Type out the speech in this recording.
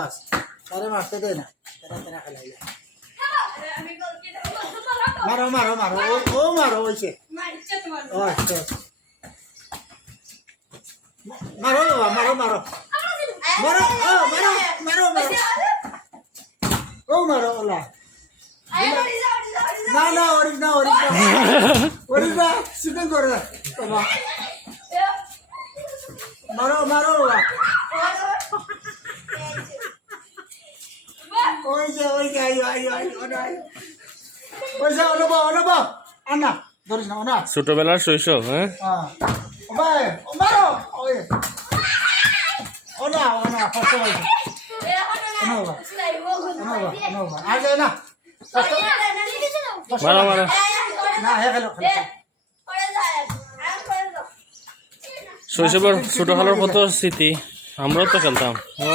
বাস তারে মারতে দে না তারা তারা খেলাই যায় মারো মারো মারো ও মারো হয়েছে ও আচ্ছা মারো বাবা মারো মারো মারো ও মারো মারো মারো ও মারো ওলা না না ওরিস না ওরিস না ওরিস না শুটিং করে বাবা মারো মারো বাবা ওই যে আইও আইও আইও ওই যে অনুভব আনা ধরিস না ওনা ছোটবেলার শৈশব হ্যাঁ ভাই ও মারো ওই ওনা ওনা কষ্ট হয়েছে অনুভব আর যায় না মারো মারো না হে খেলো শৈশবের ছোটবেলার কত স্মৃতি আমরাও তো খেলতাম ও